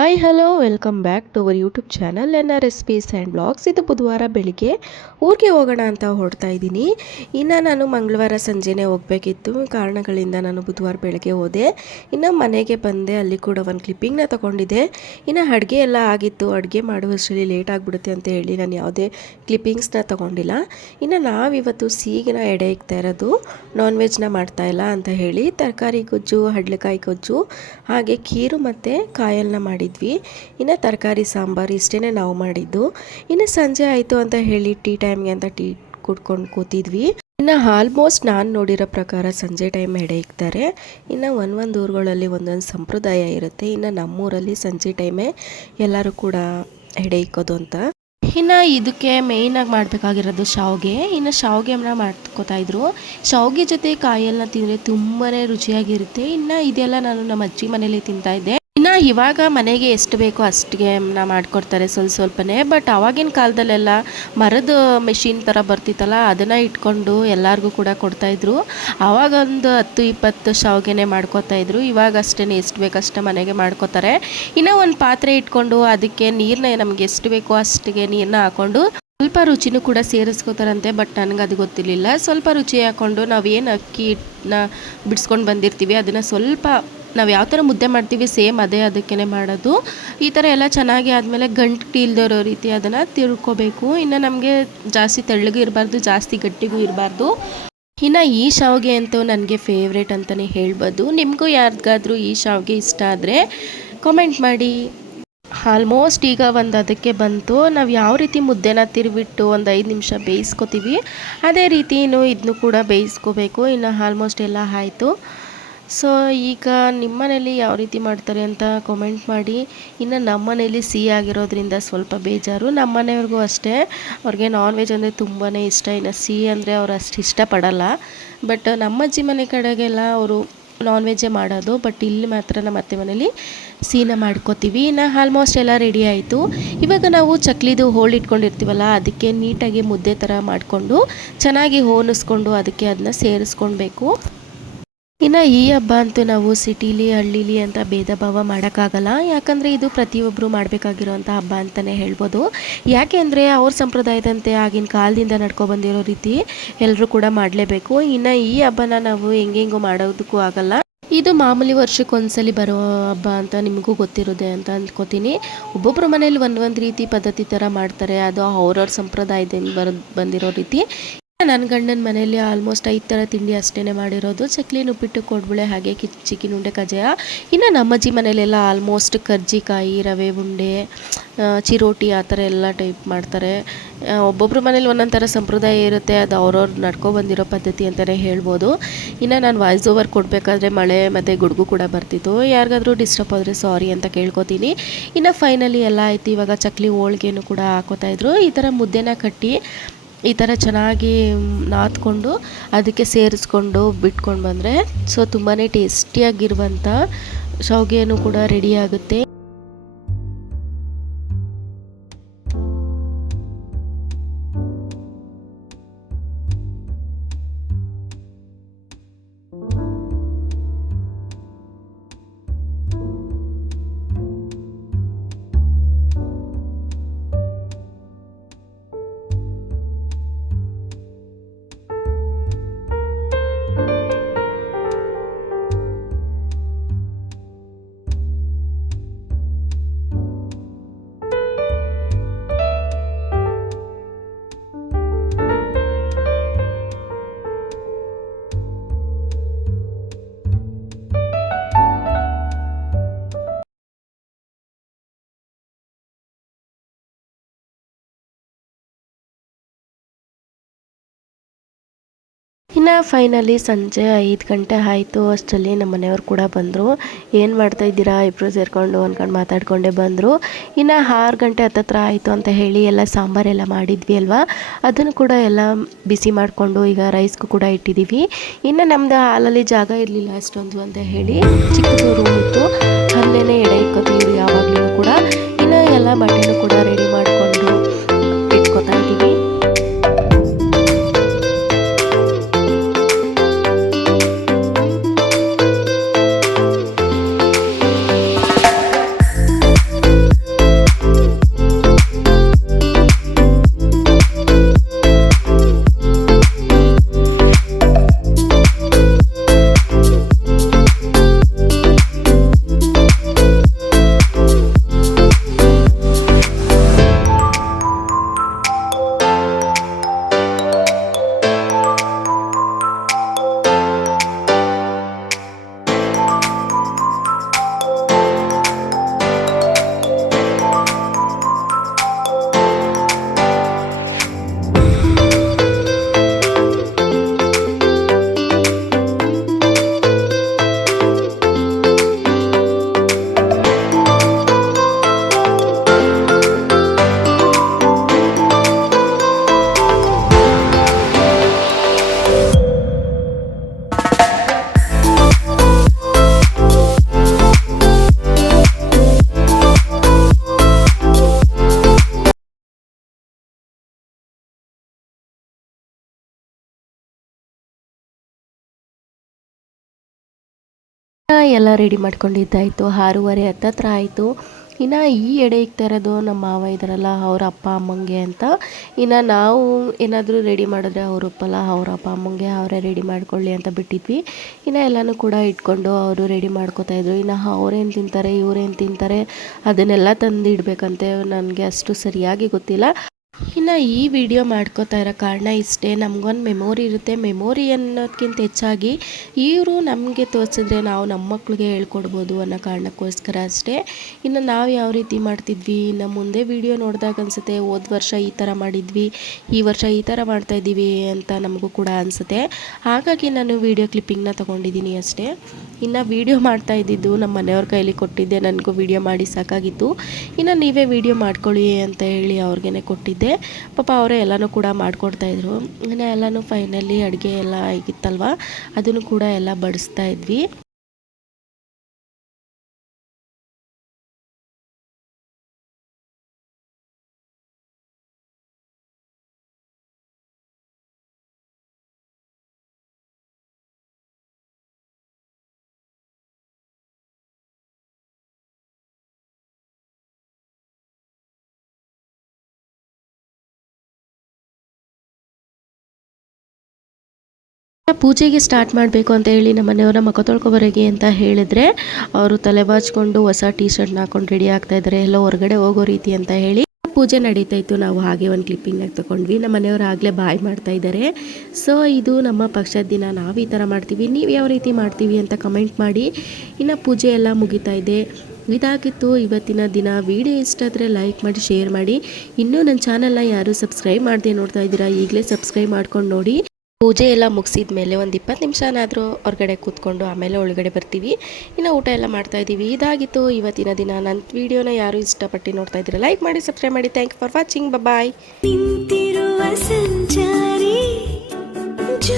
Hi hello welcome back to our YouTube channel N R recipes and blogs ಇದು ಬುಧವಾರ ಬೆಳಿಗ್ಗೆ ಊರಿಗೆ ಹೋಗೋಣ ಅಂತ ಹೊರಡ್ತಾ ಇದ್ದೀನಿ. ಇನ್ನು ನಾನು ಮಂಗಳವಾರ ಸಂಜೆನೇ ಹೋಗಬೇಕಿತ್ತು. ಕಾರಣಗಳಿಂದ ನಾನು ಬುಧವಾರ ಬೆಳಗ್ಗೆ ಹೋದೆ. ಇನ್ನು ಮನೆಗೆ ಬಂದೆ. ಅಲ್ಲಿ ಕೂಡ ಒಂದು ಕ್ಲಿಪ್ಪಿಂಗ್ನ ತೊಗೊಂಡಿದ್ದೆ. ಇನ್ನು ಅಡುಗೆ ಎಲ್ಲ ಆಗಿತ್ತು. ಅಡುಗೆ ಮಾಡುವಷ್ಟರಲ್ಲಿ ಲೇಟ್ ಆಗಿಬಿಡುತ್ತೆ ಅಂತ ಹೇಳಿ ನಾನು ಯಾವುದೇ ಕ್ಲಿಪ್ಪಿಂಗ್ಸ್ನ ತೊಗೊಂಡಿಲ್ಲ. ಇನ್ನು ನಾವಿವತ್ತು ಸೀಗಿನ ಎಡೆ ಇಕ್ತಾ ಇರೋದು. ನಾನ್ ವೆಜ್ನ ಮಾಡ್ತಾ ಇಲ್ಲ ಅಂತ ಹೇಳಿ. ತರಕಾರಿ ಗೊಜ್ಜು, ಹಡ್ಲೆಕಾಯಿ ಗೊಜ್ಜು, ಹಾಗೆ ಖೀರು ಮತ್ತು ಕಾಯಲ್ನ ಮಾಡಿದ್ವಿ. ಇನ್ನು ತರಕಾರಿ, ಸಾಂಬಾರು ಇಷ್ಟೇ ನಾವು ಮಾಡಿದ್ದು. ಇನ್ನು ಸಂಜೆ ಆಯಿತು ಅಂತ ಹೇಳಿ ಟೀ ಟೈಮ್ಗೆ ಅಂತ ಟೀ ಕುಡ್ಕೊಂಡು ಕೂತಿದ್ವಿ. ಇನ್ನು ಆಲ್ಮೋಸ್ಟ್ ನಾನು ನೋಡಿರೋ ಪ್ರಕಾರ ಸಂಜೆ ಟೈಮ್ ಎಡೆ ಇಕ್ತಾರೆ ಇನ್ನು ಒಂದೊಂದು ಊರುಗಳಲ್ಲಿ ಒಂದೊಂದು ಸಂಪ್ರದಾಯ ಇರುತ್ತೆ. ಇನ್ನು ನಮ್ಮೂರಲ್ಲಿ ಸಂಜೆ ಟೈಮೇ ಎಲ್ಲರೂ ಕೂಡ ಎಡೆ ಇಕ್ಕೋದು ಅಂತ. ಇನ್ನು ಇದಕ್ಕೆ ಮೇಯ್ನಾಗಿ ಮಾಡಬೇಕಾಗಿರೋದು ಶಾವ್ಗೆ. ಇನ್ನು ಶಾವಿಗೆನ ಮಾಡ್ಕೋತಾ ಇದ್ರು. ಶಾವಿಗೆ ಜೊತೆ ಕಾಯೆಲ್ಲ ತಿಂದರೆ ತುಂಬಾ ರುಚಿಯಾಗಿರುತ್ತೆ. ಇನ್ನು ಇದೆಲ್ಲ ನಾನು ನಮ್ಮ ಅಜ್ಜಿ ಮನೇಲಿ ತಿಂತಾ ಇದ್ದೆ. ಇವಾಗ ಮನೆಗೆ ಎಷ್ಟು ಬೇಕೋ ಅಷ್ಟಿಗೆ ಮಾಡ್ಕೊಡ್ತಾರೆ ಸ್ವಲ್ಪ ಸ್ವಲ್ಪನೇ. ಬಟ್ ಆವಾಗಿನ ಕಾಲದಲ್ಲೆಲ್ಲ ಮರದ ಮೆಷಿನ್ ಥರ ಬರ್ತಿತ್ತಲ್ಲ, ಅದನ್ನು ಇಟ್ಕೊಂಡು ಎಲ್ಲರಿಗೂ ಕೂಡ ಕೊಡ್ತಾಯಿದ್ರು ಆವಾಗ ಒಂದು ಹತ್ತು, ಇಪ್ಪತ್ತು ಶಾವಿಗೆನೇ ಮಾಡ್ಕೊತಾ ಇದ್ರು. ಇವಾಗ ಅಷ್ಟೇ ಎಷ್ಟು ಬೇಕಷ್ಟೇ ಮನೆಗೆ ಮಾಡ್ಕೋತಾರೆ. ಇನ್ನೂ ಒಂದು ಪಾತ್ರೆ ಇಟ್ಕೊಂಡು ಅದಕ್ಕೆ ನೀರನ್ನ ನಮ್ಗೆ ಎಷ್ಟು ಬೇಕೋ ಅಷ್ಟಿಗೆ ನೀರನ್ನ ಹಾಕ್ಕೊಂಡು ಸ್ವಲ್ಪ ರುಚಿನೂ ಕೂಡ ಸೇರಿಸ್ಕೋತಾರಂತೆ, ಬಟ್ ನನಗೆ ಅದು ಗೊತ್ತಿರಲಿಲ್ಲ. ಸ್ವಲ್ಪ ರುಚಿ ಹಾಕ್ಕೊಂಡು ನಾವೇನು ಅಕ್ಕಿನ ಬಿಡಿಸ್ಕೊಂಡು ಬಂದಿರ್ತೀವಿ, ಅದನ್ನು ಸ್ವಲ್ಪ ನಾವು ಯಾವ ಥರ ಮುದ್ದೆ ಮಾಡ್ತೀವಿ ಸೇಮ್ ಅದೇ ಅದಕ್ಕೇ ಮಾಡೋದು. ಈ ಥರ ಎಲ್ಲ ಚೆನ್ನಾಗಿ ಆದಮೇಲೆ ಗಂಟು ಟೀಲ್ದಿರೋ ರೀತಿ ಅದನ್ನು ತಿಳ್ಕೊಬೇಕು ಇನ್ನು ನಮಗೆ ಜಾಸ್ತಿ ತೆಳ್ಳಗೂ ಇರಬಾರ್ದು, ಜಾಸ್ತಿ ಗಟ್ಟಿಗೂ ಇರಬಾರ್ದು. ಇನ್ನು ಈ ಶಾವಿಗೆ ಅಂತೂ ನನಗೆ ಫೇವ್ರೇಟ್ ಅಂತಲೇ ಹೇಳ್ಬೋದು. ನಿಮಗೂ ಯಾರಿಗಾದರೂ ಈ ಶಾವಿಗೆ ಇಷ್ಟ ಆದರೆ ಕಾಮೆಂಟ್ ಮಾಡಿ. ಆಲ್ಮೋಸ್ಟ್ ಈಗ ಒಂದು ಅದಕ್ಕೆ ಬಂತು. ನಾವು ಯಾವ ರೀತಿ ಮುದ್ದೆನ ತಿರುವಿಟ್ಟು ಒಂದು ಐದು ನಿಮಿಷ ಬೇಯಿಸ್ಕೊತೀವಿ, ಅದೇ ರೀತಿಯೂ ಇದನ್ನು ಕೂಡ ಬೇಯಿಸ್ಕೋಬೇಕು. ಇನ್ನು ಆಲ್ಮೋಸ್ಟ್ ಎಲ್ಲ ಆಯಿತು. ಸೊ ಈಗ ನಿಮ್ಮ ಮನೇಲಿ ಯಾವ ರೀತಿ ಮಾಡ್ತಾರೆ ಅಂತ ಕಮೆಂಟ್ ಮಾಡಿ. ಇನ್ನು ನಮ್ಮ ಮನೇಲಿ ಸಿಹಿ ಆಗಿರೋದ್ರಿಂದ ಸ್ವಲ್ಪ ಬೇಜಾರು. ನಮ್ಮ ಮನೆಯವ್ರಿಗೂ ಅಷ್ಟೇ. ಅವ್ರಿಗೆ ನಾನ್ ವೆಜ್ ಅಂದರೆ ತುಂಬಾ ಇಷ್ಟ. ಇನ್ನು ಸಿಹಿ ಅಂದರೆ ಅವ್ರು ಅಷ್ಟು ಇಷ್ಟಪಡಲ್ಲ. ಬಟ್ ನಮ್ಮ ಅಜ್ಜಿ ಮನೆ ಕಡೆಗೆಲ್ಲ ಅವರು ನಾನ್ ವೆಜ್ಜೇ ಮಾಡೋದು. ಬಟ್ ಇಲ್ಲಿ ಮಾತ್ರ ನಮ್ಮ ಅತ್ತೆ ಮನೇಲಿ ಸೀನ ಮಾಡ್ಕೋತೀವಿ. ಇನ್ನು ಆಲ್ಮೋಸ್ಟ್ ಎಲ್ಲ ರೆಡಿ ಆಯಿತು. ಇವಾಗ ನಾವು ಚಕ್ಲಿದು ಹೋಳು ಇಟ್ಕೊಂಡಿರ್ತೀವಲ್ಲ, ಅದಕ್ಕೆ ನೀಟಾಗಿ ಮುದ್ದೆ ಥರ ಮಾಡಿಕೊಂಡು, ಚೆನ್ನಾಗಿ ಹೋನಿಸ್ಕೊಂಡು ಅದಕ್ಕೆ ಅದನ್ನ ಸೇರಿಸ್ಕೊಳ್ಬೇಕು ಇನ್ನು ಈ ಹಬ್ಬ ಅಂತೂ ನಾವು ಸಿಟಿಲಿ, ಹಳ್ಳಿಲಿ ಅಂತ ಭೇದ ಭಾವ ಮಾಡೋಕ್ಕಾಗಲ್ಲ. ಯಾಕಂದರೆ ಇದು ಪ್ರತಿಯೊಬ್ಬರು ಮಾಡಬೇಕಾಗಿರೋಂಥ ಹಬ್ಬ ಅಂತಲೇ ಹೇಳ್ಬೋದು. ಯಾಕೆ ಅಂದರೆ ಅವ್ರ ಸಂಪ್ರದಾಯದಂತೆ ಆಗಿನ ಕಾಲದಿಂದ ನಡ್ಕೊಬಂದಿರೋ ರೀತಿ ಎಲ್ಲರೂ ಕೂಡ ಮಾಡಲೇಬೇಕು. ಇನ್ನು ಈ ಹಬ್ಬನ ನಾವು ಹೆಂಗೆಂಗೂ ಮಾಡೋದಕ್ಕೂ ಆಗಲ್ಲ. ಇದು ಮಾಮೂಲಿ ವರ್ಷಕ್ಕೆ ಒಂದ್ಸಲಿ ಬರೋ ಹಬ್ಬ ಅಂತ ನಿಮಗೂ ಗೊತ್ತಿರೋದೆ ಅಂತ ಅಂದ್ಕೋತೀನಿ ಒಬ್ಬೊಬ್ಬರ ಮನೇಲಿ ಒಂದೊಂದು ರೀತಿ ಪದ್ಧತಿ ಥರ ಮಾಡ್ತಾರೆ. ಅದು ಅವ್ರವ್ರ ಸಂಪ್ರದಾಯದಿಂದ ಬರೋ ಬಂದಿರೋ ರೀತಿ. ನನ್ನ ಗಂಡನ ಮನೆಯಲ್ಲಿ ಆಲ್ಮೋಸ್ಟ್ ಐದು ಥರ ತಿಂಡಿ ಅಷ್ಟೇ ಮಾಡಿರೋದು. ಚಕ್ಲಿ ಉಪ್ಪಿಟ್ಟು ಕೊಡ್ಬಳೆ, ಹಾಗೆ ಕಿ ಚಿಕನ್ ಉಂಡೆ ಕಜಾಯ ಇನ್ನು ನಮ್ಮಜ್ಜಿ ಮನೆಯಲ್ಲೆಲ್ಲ ಆಲ್ಮೋಸ್ಟ್ ಕರ್ಜಿಕಾಯಿ, ರವೆ ಉಂಡೆ ಚಿರೋಟಿ ಆ ಥರ ಎಲ್ಲ ಟೈಪ್ ಮಾಡ್ತಾರೆ. ಒಬ್ಬೊಬ್ಬರ ಮನೇಲಿ ಒಂದೊಂದು ಥರ ಸಂಪ್ರದಾಯ ಇರುತ್ತೆ. ಅದು ಅವ್ರವ್ರು ನಡ್ಕೊ ಬಂದಿರೋ ಪದ್ಧತಿ ಅಂತಲೇ ಹೇಳ್ಬೋದು. ಇನ್ನು ನಾನು ವಾಯ್ಸ್ ಓವರ್ ಕೊಡಬೇಕಾದ್ರೆ ಮಳೆ ಮತ್ತು ಗುಡುಗು ಕೂಡ ಬರ್ತಿತ್ತು. ಯಾರಿಗಾದರೂ ಡಿಸ್ಟರ್ಬ್ ಆದರೆ ಸಾರಿ ಅಂತ ಕೇಳ್ಕೊತೀನಿ. ಇನ್ನು ಫೈನಲಿ ಎಲ್ಲ ಆಯ್ತು. ಇವಾಗ ಚಕ್ಲಿ ಹೋಳ್ಗೆನೂ ಕೂಡ ಹಾಕೋತಾಯಿದ್ರು ಈ ಥರ ಮುದ್ದೆನ ಕಟ್ಟಿ ಈ ಥರ ಚೆನ್ನಾಗಿ ನಾದ್ಕೊಂಡು ಅದಕ್ಕೆ ಸೇರಿಸ್ಕೊಂಡು ಬಿಟ್ಕೊಂಡು ಬಂದರೆ ಸೊ ತುಂಬಾ ಟೇಸ್ಟಿಯಾಗಿರುವಂಥ ಶಾವಿಗೆನೂ ಕೂಡ ರೆಡಿ ಆಗುತ್ತೆ. ಇನ್ನು ಫೈನಲಿ ಸಂಜೆ ಐದು ಗಂಟೆ ಆಯಿತು, ಅಷ್ಟರಲ್ಲಿ ನಮ್ಮ ಮನೆಯವ್ರು ಕೂಡ ಬಂದರು. ಏನು ಮಾಡ್ತಾ ಇದ್ದೀರಾ? ಇಬ್ಬರು ಸೇರಿಕೊಂಡು ಅಂದ್ಕೊಂಡು ಮಾತಾಡ್ಕೊಂಡೇ ಬಂದರು. ಇನ್ನು ಆರು ಗಂಟೆ ಹತ್ತತ್ರ ಆಯಿತು ಅಂತ ಹೇಳಿ ಎಲ್ಲ ಸಾಂಬಾರೆಲ್ಲ ಮಾಡಿದ್ವಿ ಅಲ್ವಾ? ಅದನ್ನು ಕೂಡ ಎಲ್ಲ ಬಿಸಿ ಮಾಡಿಕೊಂಡು ಈಗ ರೈಸ್ಗೂ ಕೂಡ ಇಟ್ಟಿದ್ದೀವಿ. ಇನ್ನು ನಮ್ಮದು ಹಾಲಲ್ಲಿ ಜಾಗ ಇರಲಿಲ್ಲ ಅಷ್ಟೊಂದು ಅಂತ ಹೇಳಿ ಚಿಕ್ಕದು ರೂಮ್ ಇತ್ತು. ಅಲ್ಲೇ ಎಡೆ ಇಕ್ಕೋತೀವಿ ಯಾವಾಗಲೂ ಕೂಡ. ಇನ್ನು ಎಲ್ಲ ಬಟ್ಟೆನೂ ಕೂಡ ರೆಡಿ ಎಲ್ಲ ರೆಡಿ ಮಾಡ್ಕೊಂಡಿದ್ದಾಯಿತು. ಆರೂವರೆ ಹತ್ತತ್ರ ಆಯಿತು. ಇನ್ನು ಈ ಎಡೆ ಇಕ್ತಾ ಇರೋದು ನಮ್ಮ ಮಾವ ಇದ್ದಾರಲ್ಲ ಅವ್ರ ಅಪ್ಪ ಅಮ್ಮಂಗೆ ಅಂತ. ಇನ್ನು ನಾವು ಏನಾದರೂ ರೆಡಿ ಮಾಡಿದ್ರೆ ಅವ್ರ ಒಪ್ಪಲ್ಲ, ಅವ್ರ ಅಪ್ಪ ಅಮ್ಮಂಗೆ ಅವರೇ ರೆಡಿ ಮಾಡ್ಕೊಳ್ಳಿ ಅಂತ ಬಿಟ್ಟಿದ್ವಿ. ಇನ್ನು ಎಲ್ಲನೂ ಕೂಡ ಇಟ್ಕೊಂಡು ಅವರು ರೆಡಿ ಮಾಡ್ಕೋತಾ ಇದ್ರು. ಇನ್ನು ಅವ್ರೇನು ತಿಂತಾರೆ, ಇವ್ರೇನು ತಿಂತಾರೆ, ಅದನ್ನೆಲ್ಲ ತಂದು ಇಡಬೇಕಂತೆ ನನಗೆ ಅಷ್ಟು ಸರಿಯಾಗಿ ಗೊತ್ತಿಲ್ಲ. ಇನ್ನು ಈ ವಿಡಿಯೋ ಮಾಡ್ಕೋತಾ ಇರೋ ಕಾರಣ ಇಷ್ಟೇ, ನಮಗೊಂದು ಮೆಮೊರಿ ಇರುತ್ತೆ. ಮೆಮೊರಿ ಅನ್ನೋದಕ್ಕಿಂತ ಹೆಚ್ಚಾಗಿ ಇವರು ನಮಗೆ ತೋರಿಸಿದ್ರೆ ನಾವು ನಮ್ಮ ಮಕ್ಕಳಿಗೆ ಹೇಳ್ಕೊಡ್ಬೋದು ಅನ್ನೋ ಕಾರಣಕ್ಕೋಸ್ಕರ ಅಷ್ಟೇ. ಇನ್ನು ನಾವು ಯಾವ ರೀತಿ ಮಾಡ್ತಿದ್ವಿ, ಇನ್ನು ಮುಂದೆ ವಿಡಿಯೋ ನೋಡಿದಾಗ ಅನಿಸುತ್ತೆ, ಹೋದ ವರ್ಷ ಈ ಥರ ಮಾಡಿದ್ವಿ, ಈ ವರ್ಷ ಈ ಥರ ಮಾಡ್ತಾಯಿದ್ದೀವಿ ಅಂತ ನಮಗೂ ಕೂಡ ಅನಿಸುತ್ತೆ. ಹಾಗಾಗಿ ನಾನು ವಿಡಿಯೋ ಕ್ಲಿಪ್ಪಿಂಗ್ನ ತೊಗೊಂಡಿದ್ದೀನಿ ಅಷ್ಟೇ. ಇನ್ನು ವೀಡಿಯೋ ಮಾಡ್ತಾ ಇದ್ದಿದ್ದು ನಮ್ಮ ಮನೆಯವ್ರ ಕೈಲಿ ಕೊಟ್ಟಿದ್ದೆ, ನನಗೂ ವಿಡಿಯೋ ಮಾಡಿ ಸಾಕಾಗಿತ್ತು. ಇನ್ನು ನೀವೇ ವೀಡಿಯೋ ಮಾಡ್ಕೊಳ್ಳಿ ಅಂತ ಹೇಳಿ ಅವ್ರಿಗೇ ಕೊಟ್ಟಿದ್ದೆ. ಪಾಪ ಅವರೇ ಎಲ್ಲನೂ ಕೂಡ ಮಾಡಿಕೊಡ್ತಾಯಿದ್ರು ಇನ್ನು ಎಲ್ಲನೂ ಫೈನಲಿ ಅಡುಗೆ ಎಲ್ಲ ಆಗಿತ್ತಲ್ವ? ಅದನ್ನು ಕೂಡ ಎಲ್ಲ ಬಡಿಸ್ತಾ ಇದ್ವಿ. ಪೂಜೆಗೆ ಸ್ಟಾರ್ಟ್ ಮಾಡಬೇಕು ಅಂತ ಹೇಳಿ ನಮ್ಮ ಮನೆಯವರ ಮಕ ತೊಳ್ಕೊಬರಗಿ ಅಂತ ಹೇಳಿದ್ರೆ, ಅವರು ತಲೆ ಬಾಚ್ಕೊಂಡು ಹೊಸ ಟೀ ಶರ್ಟ್ನ ಹಾಕೊಂಡು ರೆಡಿ ಆಗ್ತಾ ಇದ್ದಾರೆ ಎಲ್ಲ ಹೊರಗಡೆ ಹೋಗೋ ರೀತಿ ಅಂತ ಹೇಳಿ ಪೂಜೆ ನಡೀತಾ ಇತ್ತು. ನಾವು ಹಾಗೆ ಒಂದು ಕ್ಲಿಪ್ಪಿಂಗ್ನಾಗ ತಗೊಂಡ್ವಿ. ನಮ್ಮ ಮನೆಯವರು ಆಗಲೇ ಬಾಯ್ ಮಾಡ್ತಾ ಇದ್ದಾರೆ ಸೊ ಇದು ನಮ್ಮ ಪಕ್ಷದ ದಿನ. ನಾವು ಈ ಥರ ಮಾಡ್ತೀವಿ. ನೀವು ಯಾವ ರೀತಿ ಮಾಡ್ತೀವಿ ಅಂತ ಕಮೆಂಟ್ ಮಾಡಿ. ಇನ್ನು ಪೂಜೆ ಎಲ್ಲ ಮುಗಿತಾ ಇದೆ. ಇದಾಗಿತ್ತು ಇವತ್ತಿನ ದಿನ. ವಿಡಿಯೋ ಇಷ್ಟ ಆದರೆ ಲೈಕ್ ಮಾಡಿ ಶೇರ್ ಮಾಡಿ. ಇನ್ನೂ ನನ್ನ ಚಾನಲ್ನ ಯಾರು ಸಬ್ಸ್ಕ್ರೈಬ್ ಮಾಡಿದೆ ನೋಡ್ತಾ ಇದ್ದೀರಾ, ಈಗಲೇ ಸಬ್ಸ್ಕ್ರೈಬ್ ಮಾಡ್ಕೊಂಡು ನೋಡಿ. ಪೂಜೆ ಎಲ್ಲ ಮುಗಿಸಿದ ಮೇಲೆ ಒಂದು ಇಪ್ಪತ್ತು ನಿಮಿಷನಾದರೂ ಹೊರಗಡೆ ಕೂತ್ಕೊಂಡು ಆಮೇಲೆ ಒಳಗಡೆ ಬರ್ತೀವಿ. ಇನ್ನು ಊಟ ಎಲ್ಲ ಮಾಡ್ತಾ ಇದ್ದೀವಿ. ಇದಾಗಿತ್ತು ಇವತ್ತಿನ ದಿನ. ನನ್ನ ವಿಡಿಯೋನ ಯಾರು ಇಷ್ಟಪಟ್ಟು ನೋಡ್ತಾ ಇದ್ದೀರಾ ಲೈಕ್ ಮಾಡಿ ಸಬ್ಸ್ಕ್ರೈಬ್ ಮಾಡಿ. Thank you for watching bye